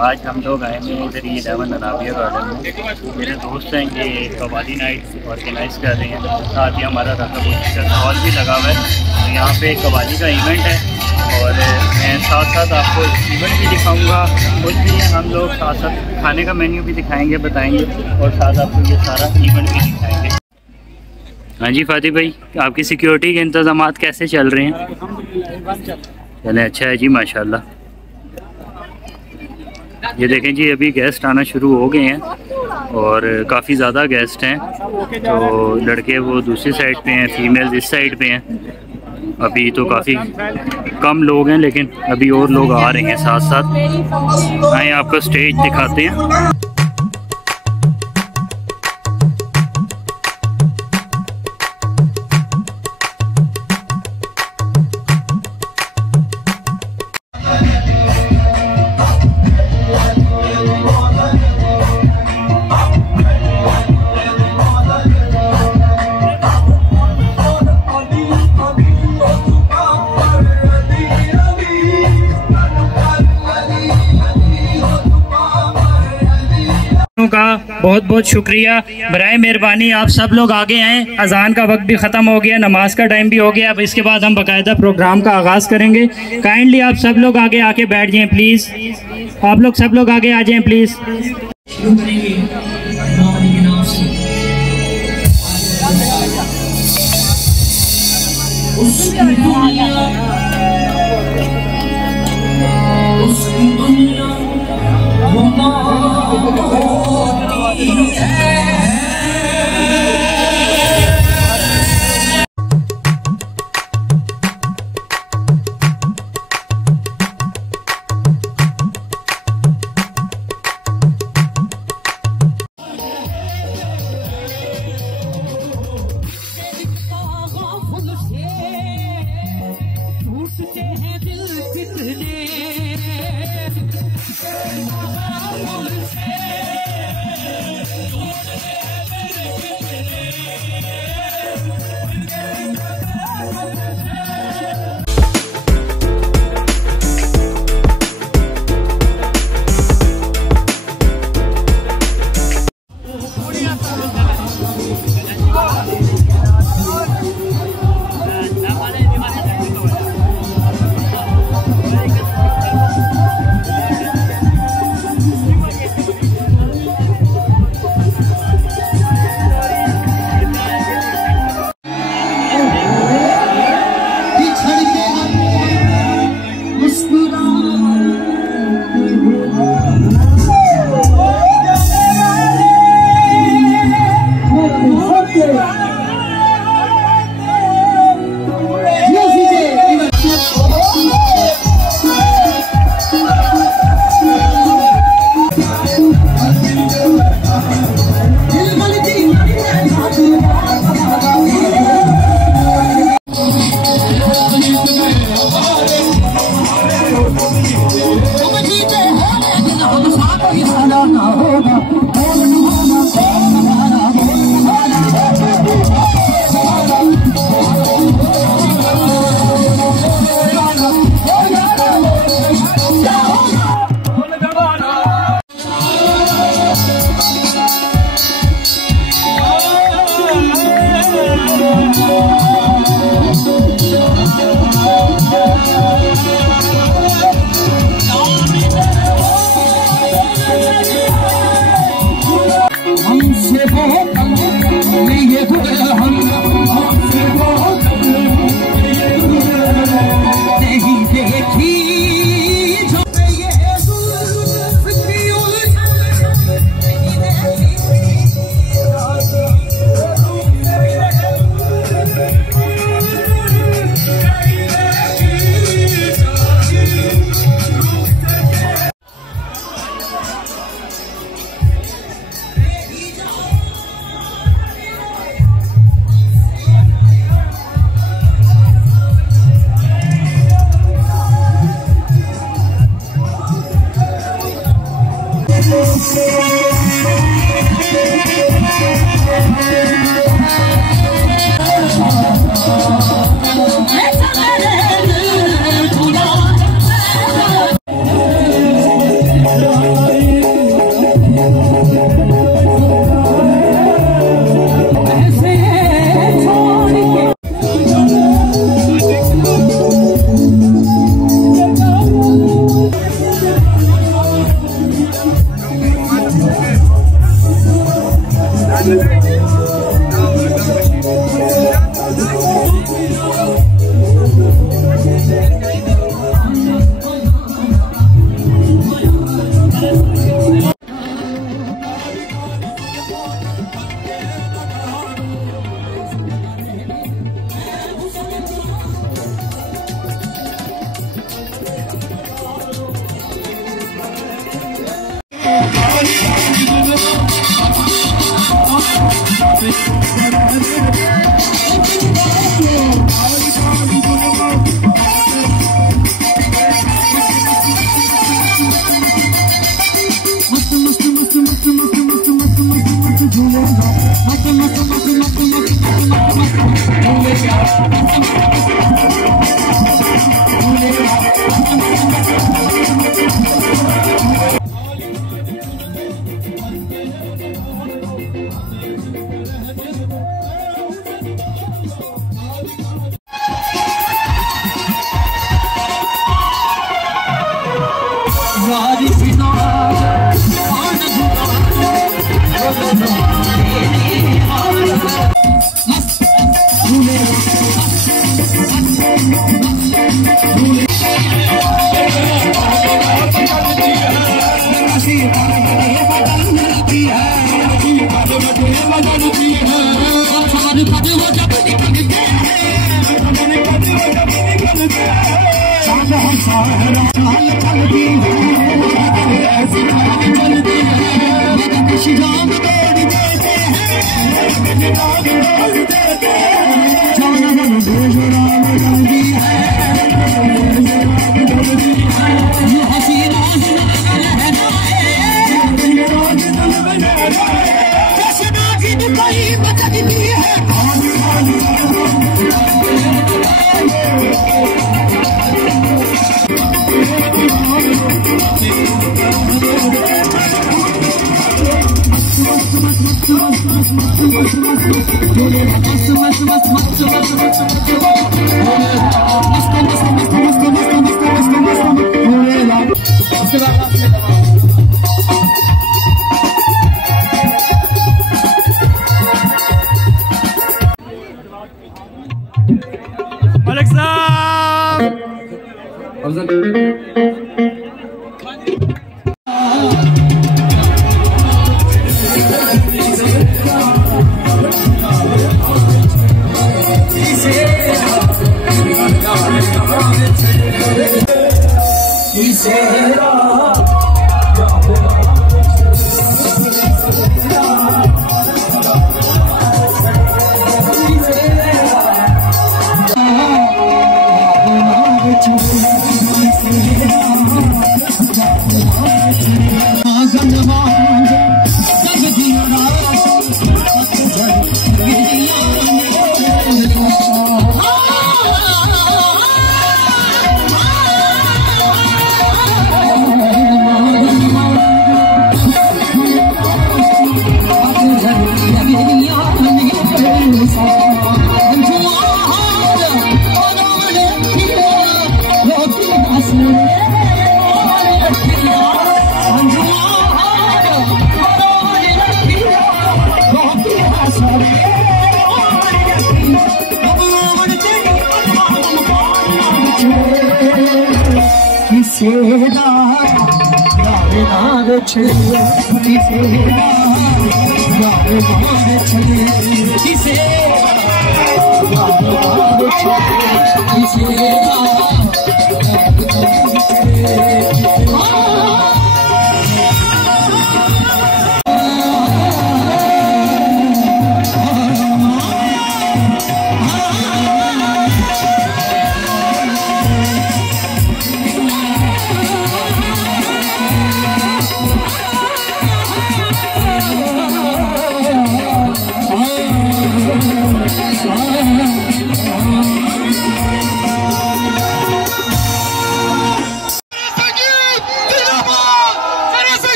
आज हम लोग आए हैं इधर ये लेमन अनाबिया गार्डन में। मेरे दोस्त हैं ये कवाली नाइट्स ऑर्गेनाइज़ कर रहे हैं, साथ ही हमारा रकाबों का स्टॉल भी लगा हुआ है। तो यहाँ पे कवाली का इवेंट है और मैं साथ साथ आपको इवेंट भी दिखाऊंगा, कुछ भी हम लोग साथ साथ खाने का मेन्यू भी दिखाएंगे, बताएंगे और साथ आपको ये सारा इवेंट भी दिखाएंगे। हाँ जी फातिह भाई, आपकी सिक्योरिटी के इंतज़ाम कैसे चल रहे हैं? चले अच्छा है जी माशाल्लाह। ये देखें जी अभी गेस्ट आना शुरू हो गए हैं और काफ़ी ज़्यादा गेस्ट हैं। तो लड़के वो दूसरी साइड पे हैं, फीमेल्स इस साइड पे हैं। अभी तो काफ़ी कम लोग हैं लेकिन अभी और लोग आ रहे हैं साथ साथ। आए आपको स्टेज दिखाते हैं। का बहुत बहुत शुक्रिया, बराए मेहरबानी आप सब लोग आगे आएँ। अजान का वक्त भी ख़त्म हो गया, नमाज का टाइम भी हो गया। अब इसके बाद हम बाकायदा प्रोग्राम का आगाज़ करेंगे। काइंडली आप सब लोग आगे आके बैठ जाएं प्लीज़। आप लोग सब लोग आगे आ जाएं प्लीज़। मलिक साहब He said,